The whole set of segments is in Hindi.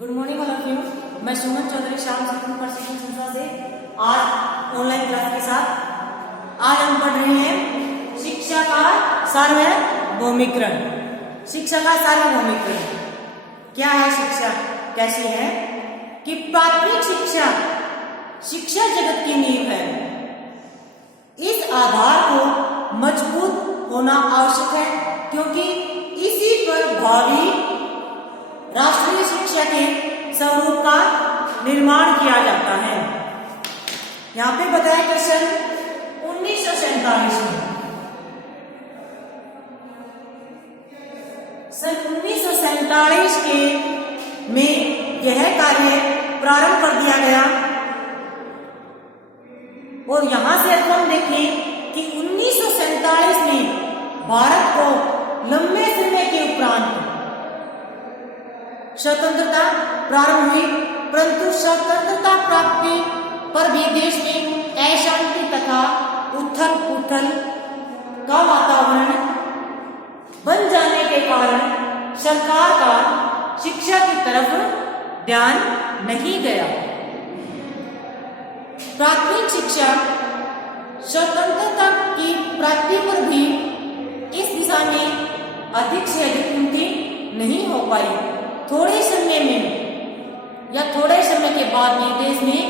Good morning all of you. मैं सुमन चौधरी श्याम शिक्षण प्रशिक्षण संस्था से आज ऑनलाइन क्लास के साथ आज हम पढ़ रहे हैं शिक्षा का सार्वभौमिकरण। शिक्षा का सार्वभौमिकरण क्या है? शिक्षा कैसी है कि प्राथमिक शिक्षा शिक्षा जगत की नींव है। इस आधार को मजबूत होना आवश्यक है क्योंकि इसी पर भावी राष्ट्रीय शिक्षा के स्वरूप का निर्माण किया जाता है। यहाँ पे बताया कि सन 1947 के में यह कार्य प्रारंभ कर दिया गया और यहां से हम देखें कि 1947 में भारत को लंबे समय के उपरांत स्वतंत्रता प्रारंभ हुई, परंतु स्वतंत्रता प्राप्ति पर भी देश में अशांति तथा उथल पुथल का वातावरण बन जाने के कारण सरकार का शिक्षा की तरफ ध्यान नहीं गया। प्राथमिक शिक्षा स्वतंत्रता की प्राप्ति पर भी इस दिशा में अधिक से अधिक उन्नति नहीं हो पाई। थोड़े समय में या थोड़े समय के बाद में देश में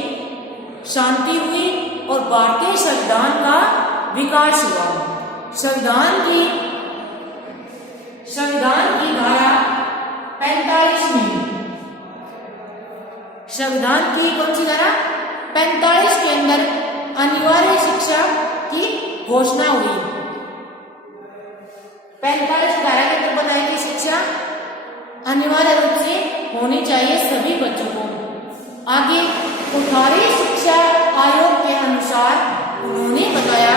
शांति हुई और भारतीय संविधान का विकास हुआ। संविधान की धारा 45 में संविधान की कौन सी धारा 45 के अंदर अनिवार्य शिक्षा की घोषणा हुई। 45 धारा के अंदर बताया कि शिक्षा अनिवार्य रूप से होनी चाहिए सभी बच्चों को। आगे 18वीं शिक्षा आयोग के अनुसार उन्होंने बताया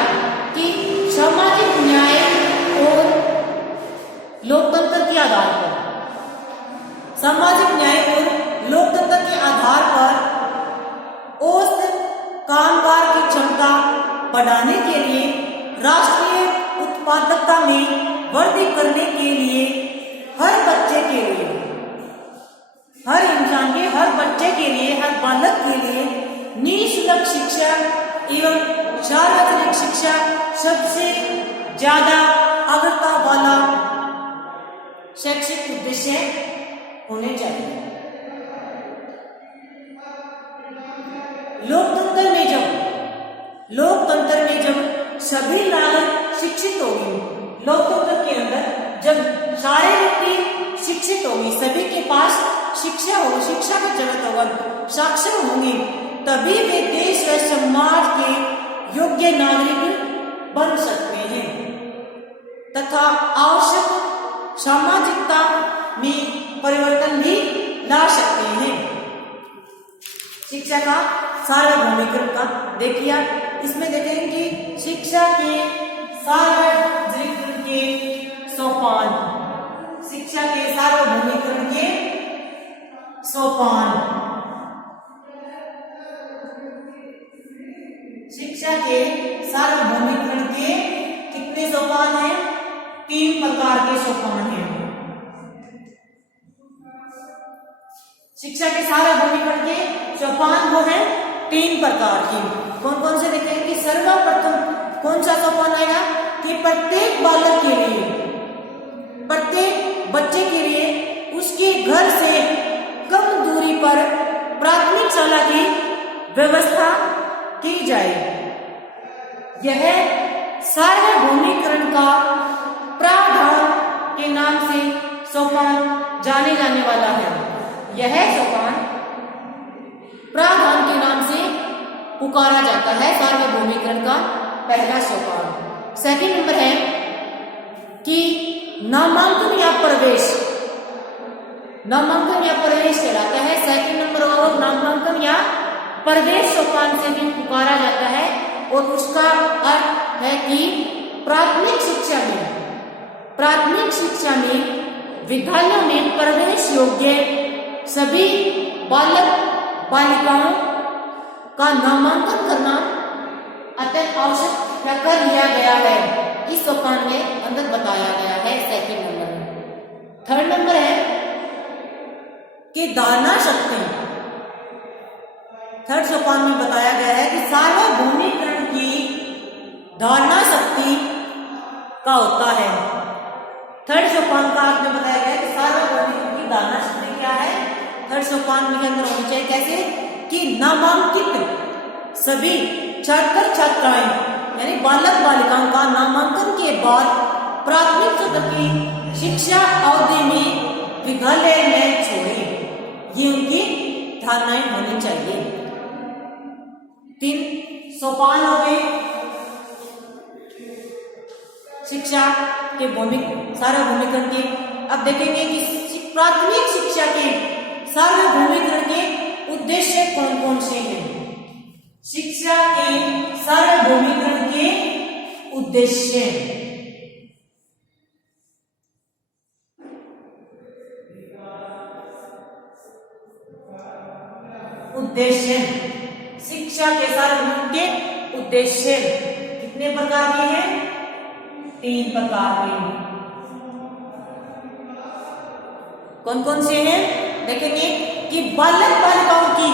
कि सामाजिक न्याय और लोकतंत्र के आधार पर औसत कामगार की क्षमता बढ़ाने के लिए राष्ट्रीय उत्पादकता में वृद्धि करने के लिए हर बच्चे के लिए, हर इंसान के, हर बच्चे के लिए, हर बालक के लिए निःशुल्क शिक्षा एवं सार्वजनिक शिक्षा सबसे ज्यादा अग्रता वाला शैक्षिक उद्देश्य होने चाहिए। लोकतंत्र में जब सभी नागरिक शिक्षित होंगे, लोकतंत्र के अंदर जब सारे व्यक्ति शिक्षित होंगे, सभी के पास शिक्षा हो, शिक्षा का जगत होगा, साक्षर होंगे, तभी वे देश व समाज के योग्य नागरिक बन सकते हैं तथा आवश्यक सामाजिकता में परिवर्तन भी ला सकते हैं। शिक्षा का सार्वभौमिकरण का देखिए, इसमें देखेंगे कि शिक्षा के सार्वभौमिकरण के सोपान, शिक्षा के सार्वभौमिकरण के सोपान, शिक्षा के सार्वभौमिकरण के कितने सोपान हैं? 3 प्रकार के सोपान हैं। शिक्षा के सार्वभौमिकरण के सोपान वो है 3 प्रकार के। कौन कौन से देखेंगे कि सर्वप्रथम कौन सा सोपान आएगा कि प्रत्येक बालक के लिए, प्रत्येक बच्चे के लिए उसके घर से कम दूरी पर प्राथमिक शाला की व्यवस्था की जाए। यह सार्वभौमिकरण का प्रावधान के नाम से सोपान जाने जाने वाला है। यह सोपान प्रावधान के नाम से पुकारा जाता है। सार्वभौमिकरण का पहला सोपान। सेकंड नंबर है कि नामांकन या प्रवेश कहलाता है। सेकंड नंबर और नामांकन या प्रवेश सोपान से भी पुकारा जाता है और उसका अर्थ है कि प्राथमिक शिक्षा में विद्यालयों में प्रवेश योग्य सभी बालक बालिकाओं का नामांकन करना अत्यंत आवश्यक कर लिया गया है। इस सोपान में अंदर बताया गया है। सेकंड नंबर में। थर्ड नंबर है की धारणा शक्ति। थर्ड सोपान में बताया गया है कि सार्वभौमिकरण की धारणा शक्ति का होता है। थर्ड सोपान का आपने बताया गया है कि सार्वभौमिकरण की धारणा शक्ति क्या है। थर्ड सोपान के अंदर होनी चाहिए कैसे कि नामांकित सभी छात्र छात्राएं यानी बालक बालिकाओं का नामांकन के बाद प्राथमिक स्तर की शिक्षा अवधि में विद्यालय में छोड़े, ये उनकी धारणाएं होनी चाहिए। 3 सोपान हो गए शिक्षा के सार्वभौमिकरण के। अब देखेंगे कि प्राथमिक शिक्षा के सार्वभौमिकरण के उद्देश्य कौन कौन से हैं। शिक्षा के सार्वभौमिकरण के उद्देश्य शिक्षा के सार्वभौमिकरण के उद्देश्य कितने प्रकार के हैं? 3 प्रकार के। कौन कौन से हैं देखेंगे कि बालक बालिकाओं की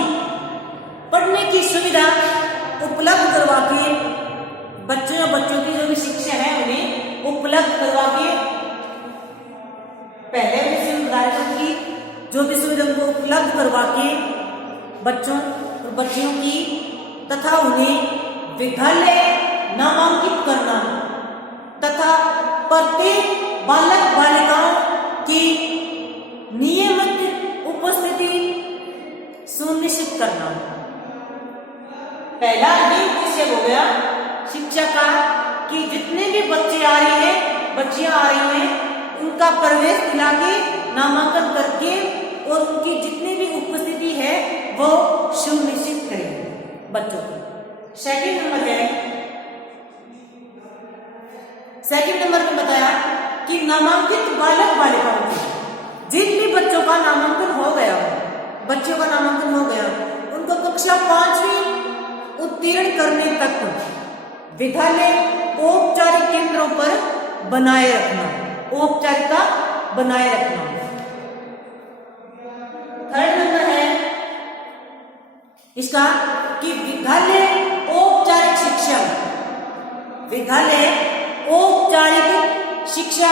पढ़ने की सुविधा उपलब्ध करवा के, बच्चों की जो भी शिक्षा है उन्हें उपलब्ध करवा के, पहले की जो भी सुविधा उनको उपलब्ध करवा के बच्चियों की तथा उन्हें विद्यालय नामांकित करना तथा प्रत्येक बालक बालिकाओं की नियमित उपस्थिति सुनिश्चित करना। पहला ये उद्देश्य हो गया शिक्षा का कि जितने भी बच्चियां आ रही हैं उनका प्रवेश दिला के नामांकन करके और उनकी जितनी भी उपस्थिति है वो सुनिश्चित करें बच्चों की। सेकंड नंबर में बताया कि नामांकित बालक बालिकाओं की जिन भी बच्चों का नामांकन हो गया उनको कक्षा 5वीं उत्तीर्ण करने तक विद्यालय औपचारिक केंद्रों पर बनाए रखना, औपचारिकता बनाए रखना। थर्ड नंबर है इसका कि विद्यालय औपचारिक शिक्षा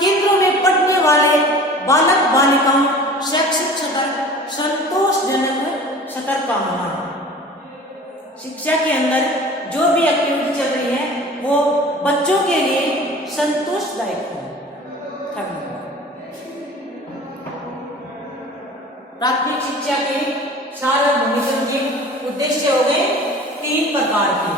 केंद्रों में पढ़ने वाले बालक बालिकाओं शैक्षिक स्तर संतोषजनक स्तर का होना। शिक्षा के अंदर जो भी एक्टिविटी चल रही है वो बच्चों के लिए संतोषदायक हो। प्राथमिक शिक्षा के सार्वभौमिकरण के उद्देश्य हो गए 3 प्रकार के।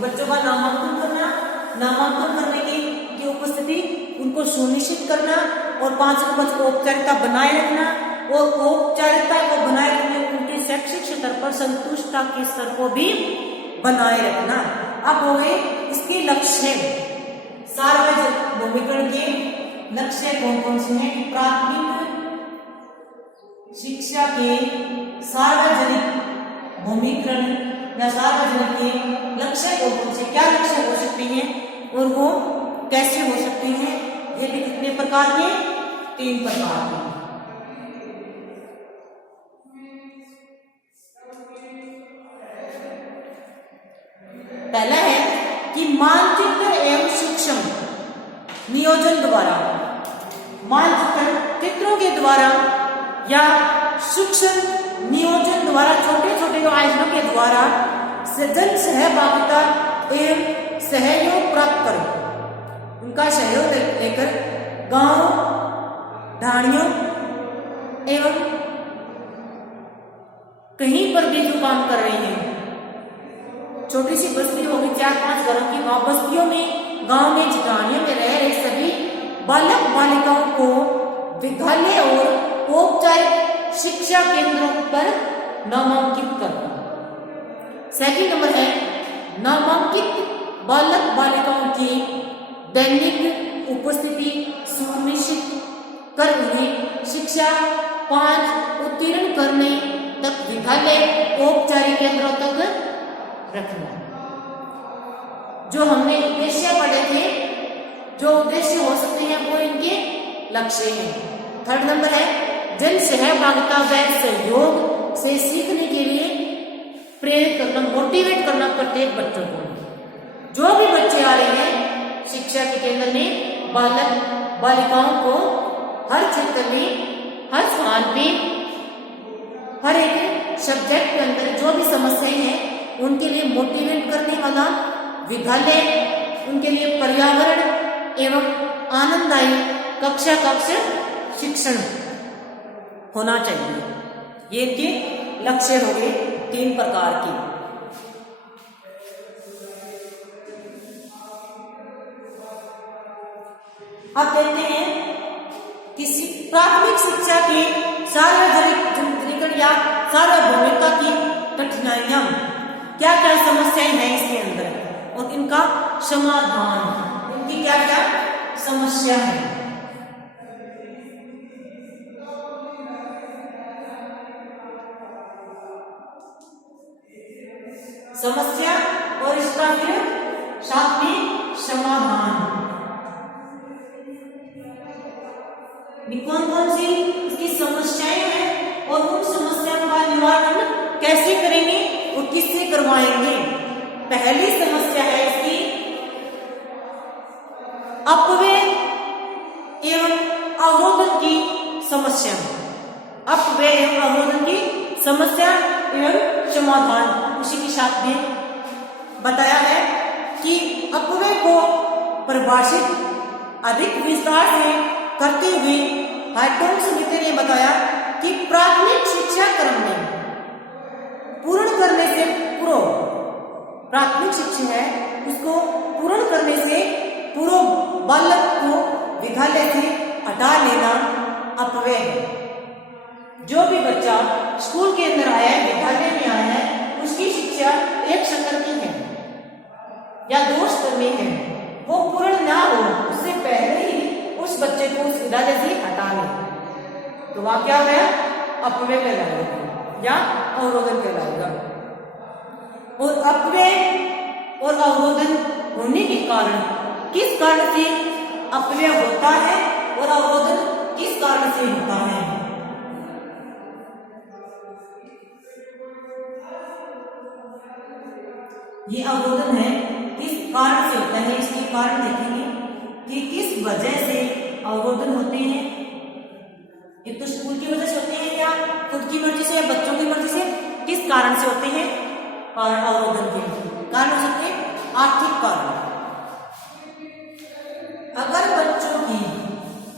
बच्चों का नामांकन करने की उपस्थिति उनको सुनिश्चित करना और 5 नंबर को औपचारिकता बनाए रखना और औपचारिकता को बनाए रखने उनके शैक्षिक स्तर पर संतुष्टता के स्तर को भी बनाए रखना। अब हो गए इसके लक्ष्य। सार्वभौमिकरण के लक्ष्य कौन कौन से हैं? प्राथमिक शिक्षा के सार्वजनिक भूमिकरण या सार्वजनिक के लक्ष्य कौन कौन से, क्या लक्ष्य हो सकते हैं और वो कैसे हो सकते हैं? ये भी कितने प्रकार के? 3 प्रकार के। पहला है कि मानचित्र एवं सूक्ष्म नियोजन द्वारा, मानचित्र चित्रों के द्वारा या सूक्ष्म नियोजन द्वारा, छोटे छोटे आयोजनों के द्वारा जन सहभागिता एवं सहयोग प्राप्त करें। उनका सहयोग लेकर गांव ढाणियों एवं कहीं पर भी जो काम कर रहे हैं, छोटी सी बस्ती होगी 4-5 घरों की, बस्तियों में गांव में ढाणियों में रह रहे सभी बालक बालिकाओं को विद्यालय और औपचारिक शिक्षा केंद्रों पर नामांकित करना। सेकंड नंबर है नामांकित बालक बालिकाओं की दैनिक उपस्थिति सुनिश्चित कर उन्हें शिक्षा 5 उत्तीर्ण करने तक विद्यालय औपचारिक केंद्रों तक रखना। जो हमने उद्देश्य पढ़े थे, जो उद्देश्य हो सकते हैं वो इनके लक्ष्य हैं। थर्ड नंबर है जन सहभागिता व सहयोग से सीखने के लिए प्रेरित करना, मोटिवेट करना प्रत्येक बच्चों को। जो भी बच्चे आ रहे हैं शिक्षा के केंद्र में, बालक बालिकाओं को हर क्षेत्र में, हर स्थान पे, हर एक सब्जेक्ट के अंदर जो भी समस्याएं हैं उनके लिए मोटिवेट करने वाला विद्यालय, उनके लिए पर्यावरण एवं आनंददायी कक्षा शिक्षण होना चाहिए। ये इनके लक्ष्य हो गए 3 प्रकार के। अब देखते हैं कि प्राथमिक शिक्षा के सार्वजनिक या सार्वभौमिकता की कठिनाइयां, क्या क्या समस्याएं हैं इसके अंदर और इनका समाधान, इनकी क्या क्या समस्या है। समस्या और इसका फिर साथ में समाधान, कौन कौन सी इसकी समस्याएं हैं और उन समस्याओं का निवारण कैसे करेंगे और किससे करवाएंगे। पहली समस्या है इसकी अपव्यय एवं अवरोधन की समस्या। अपव्यय एवं अवरोधन की समस्या एवं समाधान उसी के साथ में बताया है कि अपव्यय को परिभाषित अधिक विस्तार से करते हुए हाइटोंग समिति ने बताया कि प्राथमिक शिक्षा क्रम में पूर्ण करने से प्राथमिक शिक्षा है उसको पूर्ण करने से पूर्व बालक को विद्यालय से हटा लेना अपव्यय है। जो भी बच्चा स्कूल के अंदर आया है, विद्यालय में आया है, उसकी शिक्षा 1 स्तर की है या 2 स्तर में है, वो पूर्ण ना हो उससे पहले ही उस बच्चे को उस विद्यालय से हटा ले तो वहां क्या हो गया, अपव्यय कहलाएगा या अवरोधन कहलाएगा। और अपव्यय और अवरोधन होने के कारण किस कारण से अपव्यय होता है और अवरोधन किस कारण से होता है। ये अवरोधन है किस कारण से होता है, इसके कारण देखेंगे कि किस वजह से अवरोधन होते हैं। एक तो स्कूल की वजह से होते हैं या खुद की मर्जी से या बच्चों की मर्जी से, किस कारण से होते हैं। और अवरोधन के कारण हो सकते हैं आर्थिक कारण। अगर बच्चों की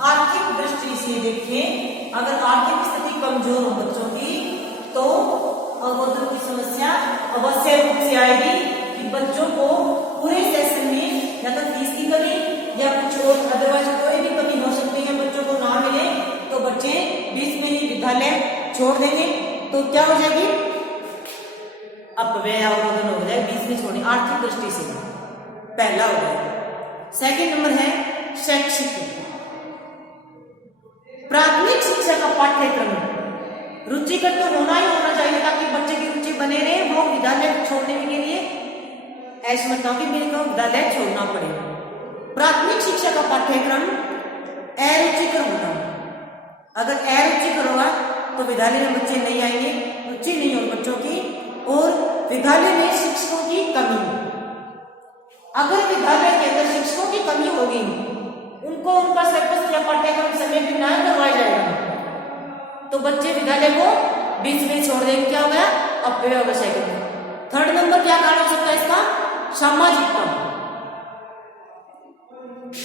आर्थिक दृष्टि से देखें, अगर आर्थिक स्थिति कमजोर हो बच्चों की तो अवरोधन की समस्या अवश्य रूप से आएगी कि बच्चों को पूरे सेशन में या तो फीस की कमी या कुछ और अदरवाइज कोई भी कमी हो सकती है, बच्चों को ना मिले तो बच्चे बीच में ही विद्यालय छोड़ देंगे तो क्या हो जाएगी, अपव्यय अवरोधन हो जाए, बीच में छोड़ने आर्थिक दृष्टि से। पहला हो गया। सेकंड नंबर है शैक्षिक। प्राथमिक शिक्षा का पाठ्यक्रम रुचिकर तो होना ही होना चाहिए ताकि बच्चे की रुचि बने रहे, वो विद्यालय छोड़ने के लिए ऐसा मत हो कि मेरे को विद्यालय छोड़ना पड़े। प्राथमिक शिक्षा का पाठ्यक्रम अरुचिकर होगा। अगर अरुचिकर होगा तो विद्यालय में बच्चे नहीं आएंगे, रुचि नहीं होगी बच्चों की, और विद्यालय में शिक्षकों की कमी। अगर विद्यालय के अंदर शिक्षकों की कमी होगी, उनको उनका सिलेबस या पाठ्यक्रम समय पर ना करवाया जाएगा तो बच्चे विद्यालय को बीच में छोड़ देंगे, क्या हो गया, अपव्यय होगा। सेकंड। थर्ड नंबर क्या कारण हो सकता है इसका, सामाजिकता।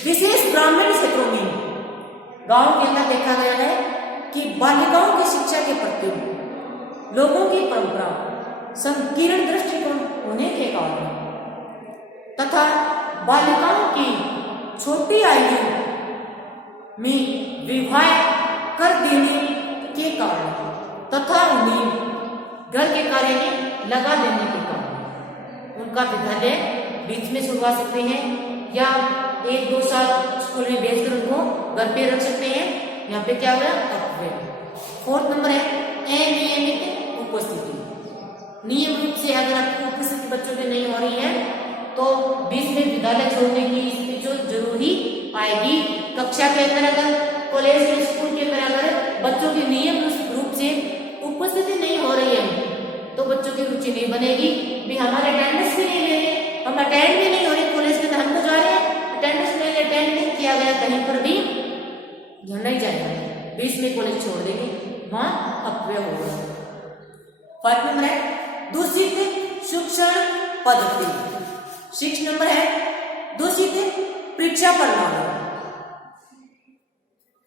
विशेष ग्रामीण क्षेत्रों में, गांव के अंदर देखा गया है कि बालिकाओं की शिक्षा के प्रति लोगों की परंपरा संकीर्ण दृष्टिकोण होने के कारण तथा बालिकाओं की छोटी आयु में विवाह कर देने के कारण तथा उन्हें घर के कार्य में लगा देने के कारण उनका विद्यालय बीच में छुड़वा सकते हैं या 1-2 साल स्कूल में भेजकर उनको घर पे रख सकते हैं। यहाँ पे क्या हुआ, अपव्यय। फोर्थ नंबर है अनियमित उपस्थिति। नियम रूप से अगर आपकी उपस्थिति बच्चों की नहीं हो रही है तो बीच में विद्यालय छोड़ने की स्थिति जो जरूरी आएगी। कक्षा के अंदर अगर कॉलेज में स्कूल के अंदर अगर बच्चों की नियम जाएंगे, बीच में कॉलेज छोड़ देंगे, वहां अपव्यय होगा। 5 नंबर है दूषित शिक्षण पद्धति। 6 नंबर है दूषित परीक्षा प्रणाली।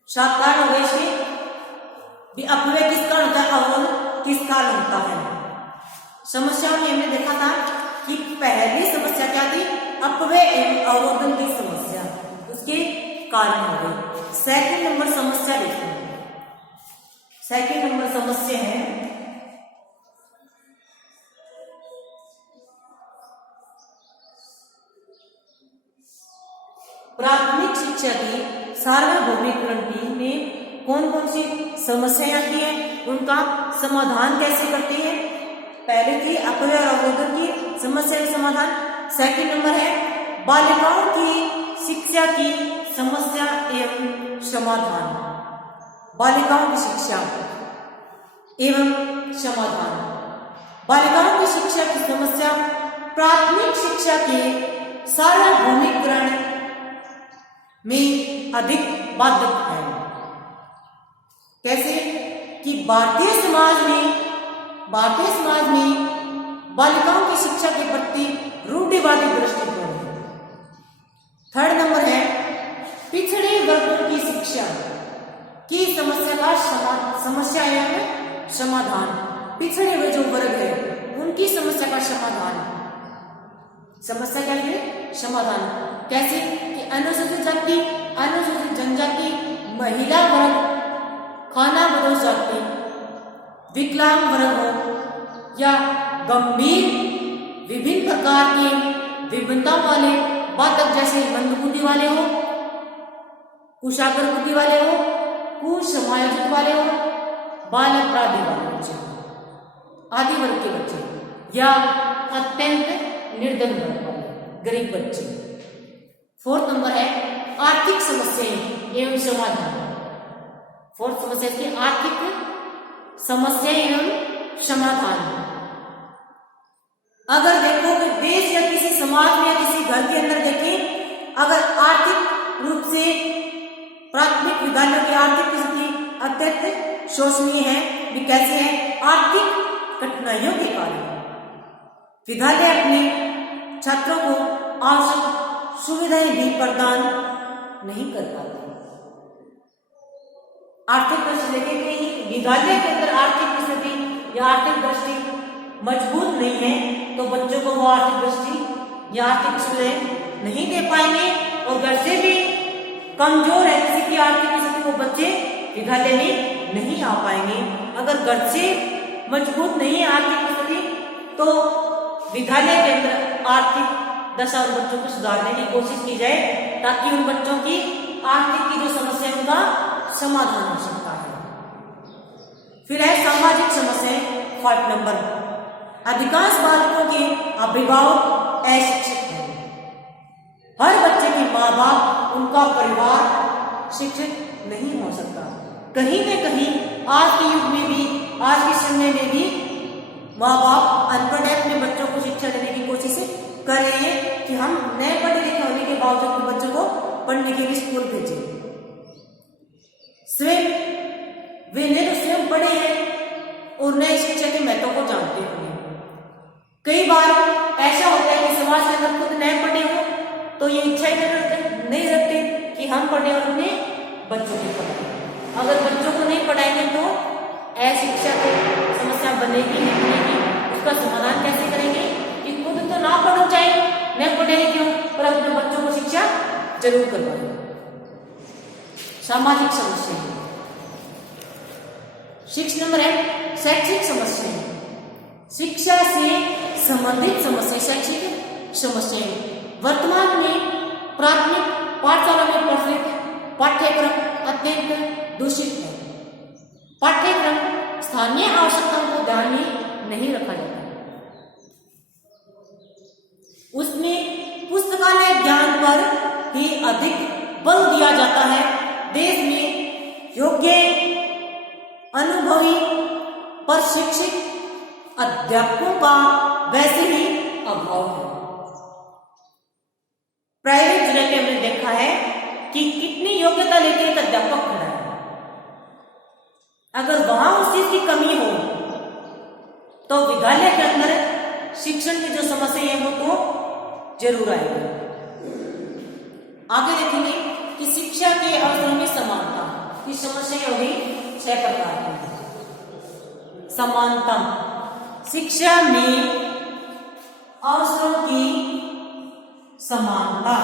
7 कारण हो गए इसके। अपव्यय किस कारण होता है, अवरोध किस कारण होता है। समस्याओं में हमने देखा था कि पहली समस्या क्या थी, अपव्यय एवं अवरोधन की समस्या, उसके कारण हो गए। सेकंड नंबर समस्या देखो, सेकंड नंबर समस्या है प्राथमिक शिक्षा की सार्वभौमिकरण की में कौन कौन सी समस्याएं आती हैं, उनका समाधान कैसे करती है। पहले थी अपव्यय और अवरोधन की समस्या का समाधान। सेकंड नंबर है बालिकाओं की शिक्षा की समस्या एवं समाधान, बालिकाओं की शिक्षा एवं समाधान। बालिकाओं की शिक्षा की समस्या प्राथमिक शिक्षा के सार्वभौमिकरण में अधिक बाधक है। कैसे कि भारतीय समाज में बालिकाओं की शिक्षा के प्रति रूढ़िवादी दृष्टिकोण है। थर्ड नंबर है पिछड़े वर्गों की शिक्षा की समस्या का समस्या एवं समाधान। पिछड़े हुए जो वर्ग है उनकी समस्या का समाधान, समस्या क्या है, समाधान। कैसे कि अनुसूचित जाति, अनुसूचित जनजाति, महिला वर्ग, खाना बदोश जाति, विकलांग वर्ग हो या गंभीर विभिन्न प्रकार के विभिन्नता वाले बाधक, जैसे मंदबुद्धि वाले हो, कुशाग्र बुद्धि वाले हो, कुसमायोजित वाले हो, बाल अपराधी वाले बच्चे, आदि वर्ग के बच्चे या अत्यंत निर्धन वर्ग वाले गरीब बच्चे। फोर्थ नंबर है आर्थिक समस्याएं एवं समाधान। फोर्थ समस्या की आर्थिक समस्या एवं समाधान। अगर देखो कि देश या किसी समाज में या किसी घर के अंदर देखें, अगर आर्थिक रूप से प्राथमिक विद्यालयों की आर्थिक स्थिति अत्यंत शोचनीय है, भी कैसे है, आर्थिक कठिनाइयों के कारण विद्यालय अपने छात्रों को आवश्यक सुविधाएं भी प्रदान नहीं कर पाते। आर्थिक दृष्टि देखेंगे कि विद्यालय के अंदर आर्थिक स्थिति या आर्थिक दृष्टि मजबूत नहीं है तो बच्चों को वो आर्थिक दृष्टि या आर्थिक सुविधाएं नहीं दे पाएंगे, और घर से भी कमजोर है किसी की आर्थिक स्थिति, वो बच्चे विद्यालय में नहीं आ पाएंगे। अगर घर से मजबूत नहीं है आर्थिक स्थिति तो विद्यालय के अंदर आर्थिक दशा और बच्चों को सुधारने की कोशिश की जाए, ताकि उन बच्चों की आर्थिक की जो समस्या है उनका समाधान हो सकता है। फिर है सामाजिक समस्याएं। 5 नंबर, अधिकांश बालकों के अभिभावक अशिक्षित हैं। हर बच्चे के माँ बाप, उनका परिवार शिक्षित नहीं हो सकता। कहीं न कहीं आज के युग में भी, आज के समय में भी माँ बाप अनपढ़ अपने बच्चों को शिक्षा देने की कोशिश कर रहे हैं कि हम नए पढ़े लिखे होने के बावजूद बच्चों को पढ़ने के लिए स्कूल भेजें। स्वयं वे न तो स्वयं पढ़े हैं और नए शिक्षा के महत्व को जानते हैं। कई बार ऐसा होता है कि समाज के अंदर खुद नए पढ़े हो तो ये इच्छा ही नहीं रखते कि हम पढ़े और अपने बच्चों को पढ़ाएं। अगर बच्चों को नहीं पढ़ाएंगे तो अशिक्षा की समस्या बनेगी नहीं बनेगी, उसका समाधान कैसे करेंगे कि खुद तो ना पढ़ो, चाहे नहीं पढ़ेंगे क्यों, पर अपने बच्चों को शिक्षा जरूर करवाएं। सामाजिक समस्याएं। 6 नंबर है शैक्षिक समस्याएं। शिक्षा से संबंधित समस्या, शैक्षिक समस्याएं। वर्तमान में प्राथमिक पाठशाला में प्रचलित पाठ्यक्रम अत्यंत दूषित है। पाठ्यक्रम स्थानीय आवश्यकताओं को ध्यान में नहीं रखा जाता। उसमें पुस्तकालय ज्ञान पर ही अधिक बल दिया जाता है। देश में योग्य, अनुभवी, प्रशिक्षित अध्यापकों का वैसे ही अभाव है। प्राइवेट जगह पे हमने देखा है कि कितनी योग्यता लेके एक अध्यापक खड़ा है, कमी हो तो विद्यालय के अंदर शिक्षण की जो समस्या है वो तो जरूर आएगी। आगे देखेंगे कि शिक्षा के अवसरों में समानता की समस्या होगी 6 प्रकार की। समानता, शिक्षा में अवसरों की समानता।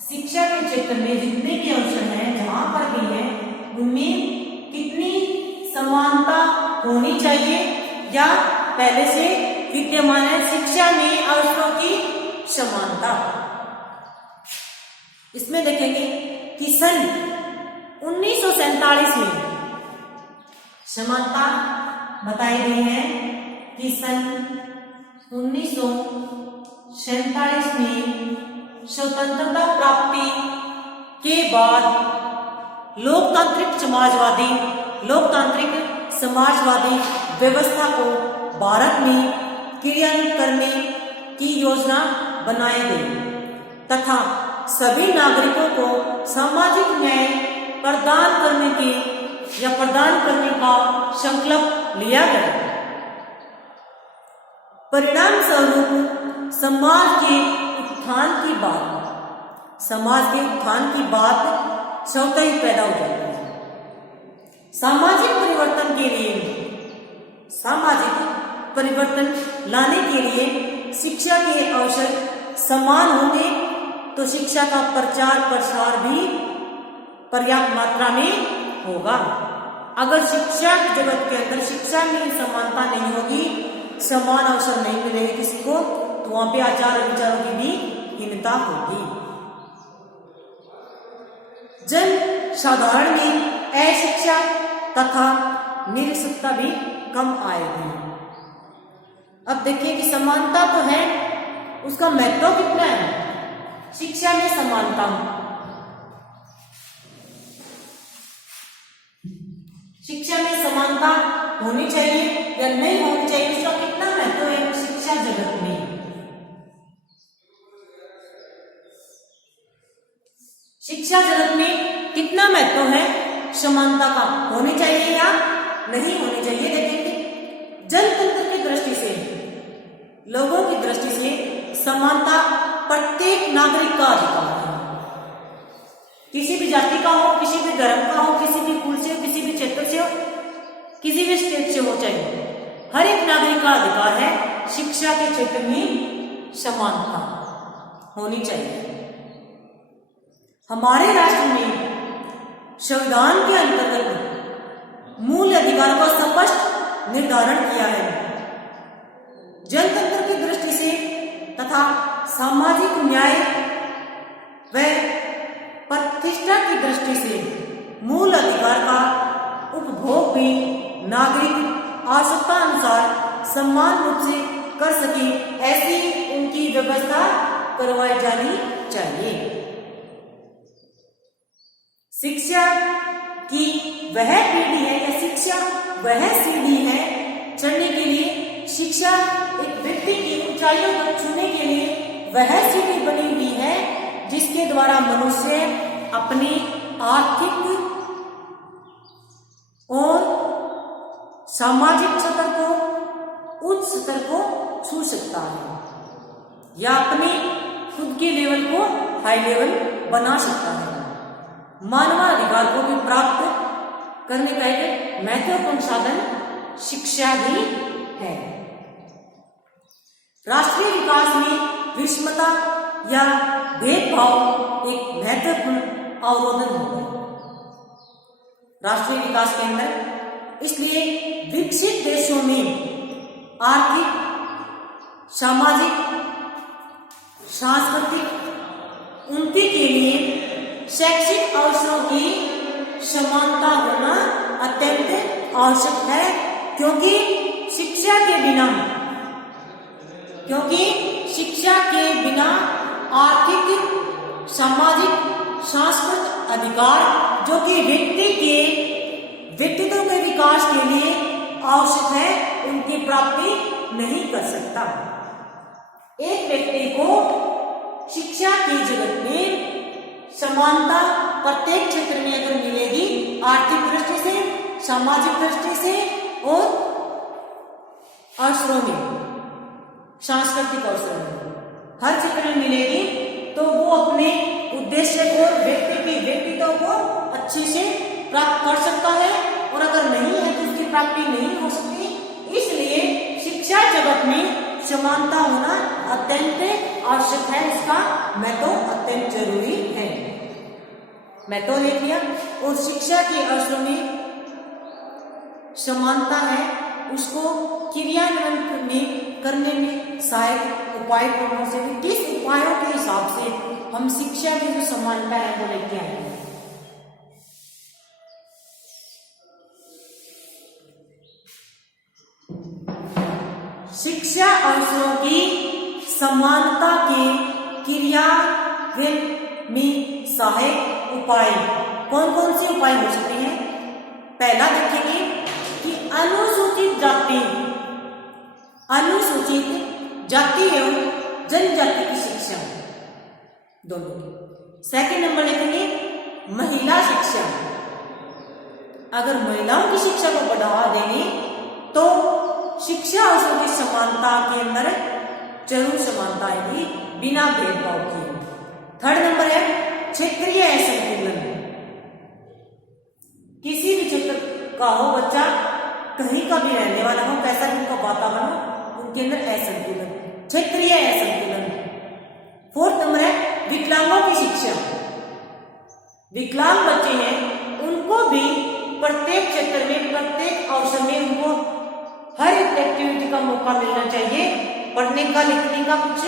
शिक्षा के क्षेत्र में जितने भी अवसर हैं जहां पर भी हैं उनमें कितनी समानता होनी चाहिए या पहले से विद्यमान है शिक्षा में अवसरों की समानता। इसमें देखेंगे कि सन 1947 में समानता बताई गई है कि सन 1947 में स्वतंत्रता प्राप्ति के बाद लोकतांत्रिक समाजवादी व्यवस्था को भारत में क्रियान्वित करने की योजना बनाई गई तथा सभी नागरिकों को सामाजिक न्याय प्रदान करने का संकल्प लिया गया। परिणाम स्वरूप समाज के उत्थान की बात स्वतः ही पैदा हो जाती है। सामाजिक परिवर्तन लाने के लिए शिक्षा के अवसर समान होंगे तो शिक्षा का प्रचार प्रसार भी पर्याप्त मात्रा में होगा। अगर शिक्षा जगत के अंदर शिक्षा में समानता नहीं होगी, समान अवसर नहीं मिलेंगे किसी को, तो वहां पे आचार विचारों की भी हीनता होगी। जन साधारण में अशिक्षा तथा निरक्षरता भी कम आएगी। अब देखिए कि समानता तो है, उसका महत्व कितना है। शिक्षा में समानता, शिक्षा में समानता होनी चाहिए या नहीं होनी चाहिए, उसका कितना महत्व है शिक्षा जगत में। शिक्षा जगत में कितना महत्व है समानता का, होनी चाहिए या नहीं होनी चाहिए। देखेंगे जनतंत्र की दृष्टि से, लोगों की दृष्टि से समानता प्रत्येक नागरिक का अधिकार है। किसी भी जाति का हो, किसी भी धर्म का हो, किसी भी कुल से हो, किसी भी क्षेत्र से हो, किसी भी स्टेट से हो, चाहिए हर एक नागरिक का अधिकार है शिक्षा के क्षेत्र में समानता होनी चाहिए। हमारे राष्ट्र में संविधान के अंतर्गत मूल अधिकारों का स्पष्ट निर्धारण किया है। जनतंत्र की दृष्टि से तथा सामाजिक न्याय व प्रतिष्ठा की दृष्टि से मूल अधिकार का उपभोग भी नागरिक आवश्यकता अनुसार समान रूप से कर सके, ऐसी उनकी व्यवस्था करवाई जानी चाहिए। शिक्षा की वह पीढ़ी है या शिक्षा वह सीढ़ी है चढ़ने के लिए, शिक्षा एक व्यक्ति की ऊंचाइयों को छूने के लिए वह सीढ़ी बनी हुई है जिसके द्वारा मनुष्य अपनी आर्थिक और सामाजिक स्तर को, उच्च स्तर को छू सकता है या अपने खुद के लेवल को हाई लेवल बना सकता है। मानवाधिकार को भी प्राप्त करने का एक महत्वपूर्ण साधन शिक्षा ही है। राष्ट्रीय विकास में विषमता या भेदभाव एक महत्वपूर्ण अवरोधन होगा राष्ट्रीय विकास के अंदर। इसलिए विकसित देशों में आर्थिक, सामाजिक, सांस्कृतिक उन्नति के लिए शैक्षिक अवसरों की समानता होना अत्यंत आवश्यक है, क्योंकि शिक्षा के बिना आर्थिक, सामाजिक, सांस्कृतिक अधिकार जो कि व्यक्तित्व के विकास के लिए आवश्यक है, उनकी प्राप्ति नहीं कर सकता। एक व्यक्ति को शिक्षा के जगत में समानता प्रत्येक क्षेत्र में अगर मिलेगी, आर्थिक दृष्टि से, सामाजिक दृष्टि से और अवसरों में, सांस्कृतिक अवसरों में हर क्षेत्र में मिलेगी, तो वो अपने उद्देश्य को, व्यक्तित्व को अच्छे से प्राप्त कर सकता है। और अगर नहीं है तो उसकी प्राप्ति नहीं हो सकती। इसलिए शिक्षा जगत में समानता होना अत्यंत आवश्यक है, इसका महत्व अत्यंत जरूरी है। महत्व देख लिया। और शिक्षा के अवसरों में समानता है, उसको क्रियान्वयन में करने में सहायक उपाय कौन से, किस उपायों के हिसाब से हम शिक्षा की जो समानता है वो लेके आएंगे। शिक्षा अवसरों की समानता के क्रियान्वयन में सहायक उपाय कौन कौन से उपाय हो सकते हैं। पहला देखेंगे कि अनुसूचित जाति एवं जनजाति की शिक्षा दोनों की। सेकंड नंबर देखेंगे महिला शिक्षा। अगर महिलाओं की शिक्षा को बढ़ावा देंगे तो शिक्षा अवसरों की समानता के अंदर जरूर समानता आएगी, बिना भेदभाव के। थर्ड नंबर है क्षेत्रीय असंतुलन। किसी भी क्षेत्र का हो बच्चा, कहीं का भी रहने वाला हो, कैसा भी उनका वातावरण हो, उनके अंदर असंतुलन, क्षेत्रीय असंतुलन। फोर्थ नंबर है विकलांगों की शिक्षा। विकलांग बच्चे हैं, उनको भी प्रत्येक क्षेत्र में, प्रत्येक अवसर में उनको हर एक एक्टिविटी का मौका मिलना चाहिए, पढ़ने का, लिखने का, कुछ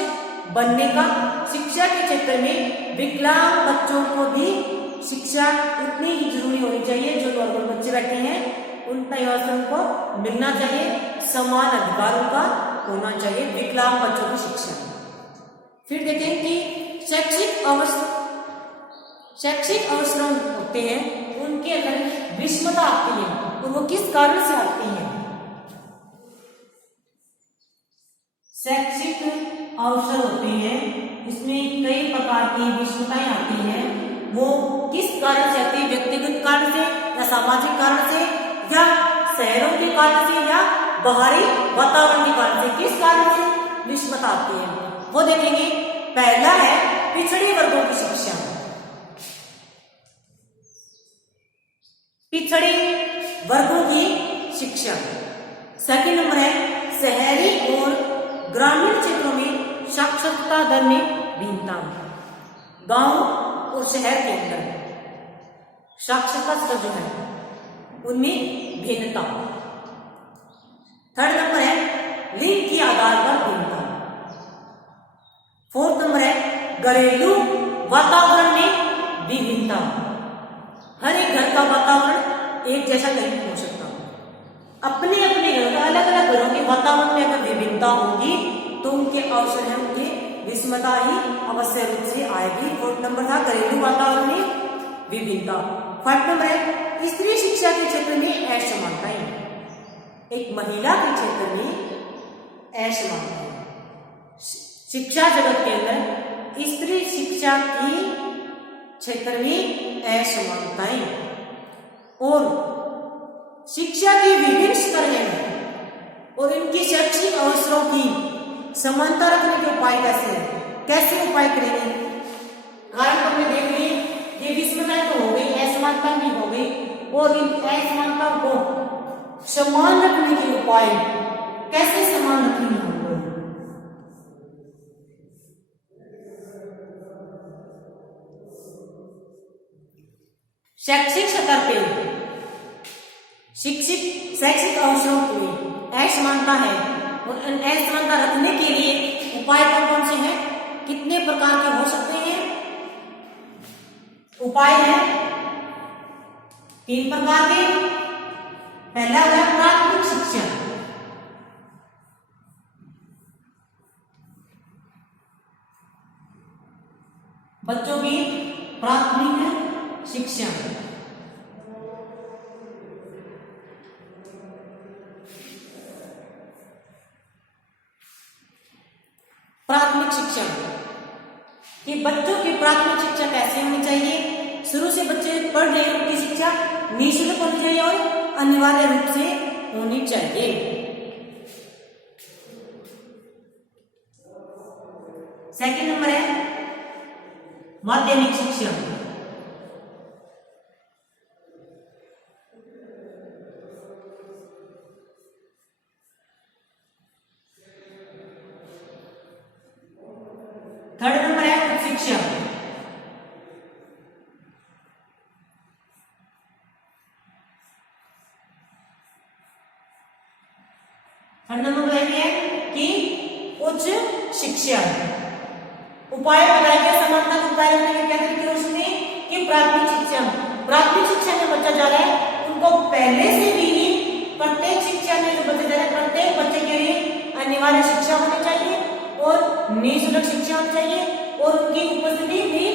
बनने का। शिक्षा के क्षेत्र में विकलांग बच्चों को भी शिक्षा उतनी ही जरूरी होनी चाहिए जो नॉर्मल बच्चे बैठे हैं, उनका अवसर को मिलना चाहिए, समान अधिकारों का होना चाहिए विकलांग बच्चों की शिक्षा। फिर देखें कि शैक्षिक अवसर होते हैं, उनके अंदर विषमता आती है, और वो किस कारण से आती है। शैक्षिक अवसर होते हैं, इसमें कई प्रकार की विषमताएं आती हैं। वो किस कारण से आती है, व्यक्तिगत कारण से या सामाजिक कारण से या शहरों के कारण से या बाहरी वातावरण के कारण से, किस कारण से विषमता आती है वो देखेंगे। पहला है पिछड़े वर्गों की शिक्षा। पिछड़े वर्गों की शिक्षा। सेकंड नंबर है शहरी और ग्रामीण क्षेत्रों में साक्षरता दर में भिन्नता। गांव और शहर के अंदर साक्षरता स्तर जो है उनमें भिन्नता। थर्ड नंबर है लिंग के आधार पर भिन्नता। फोर्थ नंबर है घरेलू वातावरण में विभिन्नता। हर एक घर का वातावरण एक जैसा नहीं हो सकता, अपने अपने घर का, अलग अलग घरों के वातावरण में अगर विभिन्नता होगी तो उनके अवसर है, उनके विषमता ही अवश्य रूप से आएगी। फोर्थ नंबर था घरेलू वातावरण में विभिन्नता। फर्स्ट नंबर है स्त्री शिक्षा के क्षेत्र में असमानताएं। एक महिला के क्षेत्र में असमानताएं। शिक्षा जगत के अंदर स्त्री शिक्षा की क्षेत्र में असमानताएं और शिक्षा के विभिन्न स्तर हैं, और इनकी शैक्षिक अवसरों की समानता रखने के उपाय कैसे हैं, कैसे उपाय करेंगे। कारण हमने देख ली, ये विषमताएं तो हो गई, असमानता भी हो गई, और इन असमानता को समान रखने के उपाय कैसे समान रखेंगे हम लोग। शैक्षिक स्तर पे शैक्षिक अवसरों में असमानता है, और असमानता रखने के लिए उपाय कौन कौन से हैं, कितने प्रकार के हो सकते हैं। उपाय है 3 प्रकार के। पहला है प्राथमिक शिक्षा। बच्चों की प्राथमिक शिक्षा। प्राथमिक शिक्षा कि बच्चों की प्राथमिक शिक्षा कैसे होनी चाहिए। शुरू से बच्चे पढ़ रहे हैं, उनकी शिक्षा निःशुल्क होनी चाहिए और अनिवार्य रूप से होनी चाहिए। सेकंड नंबर है माध्यमिक शिक्षा। थर्ड नंबर है उच्च शिक्षा। थर्ड नंबर है कि उच्च शिक्षा। उपाय बताया गया समानता का उपाय करने के क्या तरीके हो सकते हैं कि प्राथमिक शिक्षा में बच्चा जा रहा है उनको पहले से भी प्रत्येक शिक्षा में जो बच्चा जा रहा है प्रत्येक बच्चे के लिए अनिवार्य शिक्षा होनी चाहिए और निःशुल्क शिक्षा होनी चाहिए और उनकी उपस्थिति भी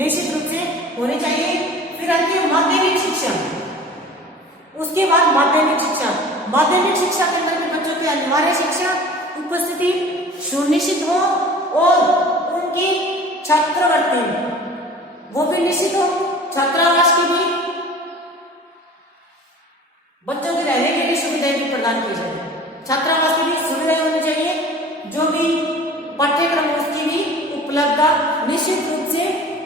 निश्चित रूप से होनी चाहिए। फिर आती है माध्यमिक शिक्षा। उसके बाद माध्यमिक शिक्षा के अंदर में बच्चों की अनिवार्य शिक्षा उपस्थिति सुनिश्चित हो और उनकी छात्रवृत्ति वो भी निश्चित हो, छात्रावास की भी बच्चों के रहने के लिए सुविधाएं भी प्रदान की जाए, छात्रावास की भी सुविधाएं होनी चाहिए, जो भी पाठ्यक्रम उसकी भी उपलब्धता निश्चित रूप से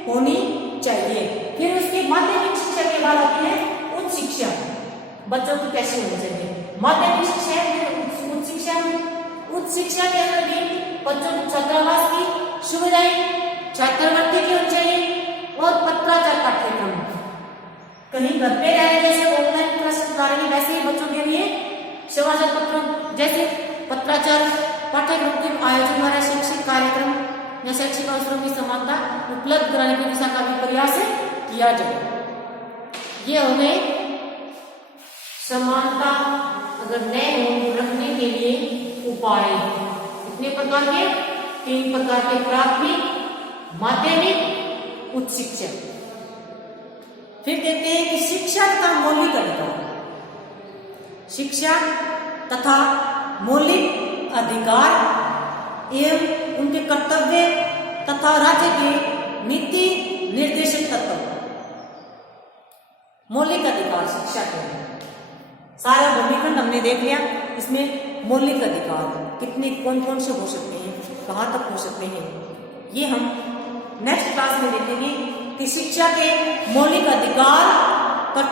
होनी चाहिए। फिर उसके माध्यमिक शिक्षा के बाद आती है उच्च शिक्षा। बच्चों की कैसी होनी चाहिए? माध्यमिक शिक्षा उच्च शिक्षा के अंदर भी बच्चों को छात्रावास की सुविधाएं, छात्रवृत्ति की होनी चाहिए और पत्राचार पाठ्यक्रम, कहीं घर पे रहे जैसे ऑनलाइन क्लास चला रही वैसे ही बच्चों के लिए समाचार पत्रों जैसे पत्राचार पाठ्यक्रम के आयोजन द्वारा शैक्षिक कार्यक्रम या शैक्षिक अवसरों की समानता उपलब्ध कराने की दिशा का भी प्रयास किया जाए। ये हो गए समानता अगर न हो रखने के लिए उपाय। कितने प्रकार के? 3 प्रकार के, प्राथमिक, माध्यमिक, उच्च शिक्षा। फिर कहते हैं कि शिक्षा तथा मौलिक अधिकार। शिक्षा तथा मौलिक अधिकार एवं उनके कर्तव्य तथा राज्य के नीति निर्देशक तत्व। मौलिक अधिकार शिक्षा के सारा भूमिखंड हमने देख लिया। इसमें मौलिक अधिकार कितने कौन कौन से हो सकते हैं, कहाँ तक हो सकते हैं, ये हम नेक्स्ट क्लास में देखेंगे कि शिक्षा के मौलिक अधिकार कर्तव्य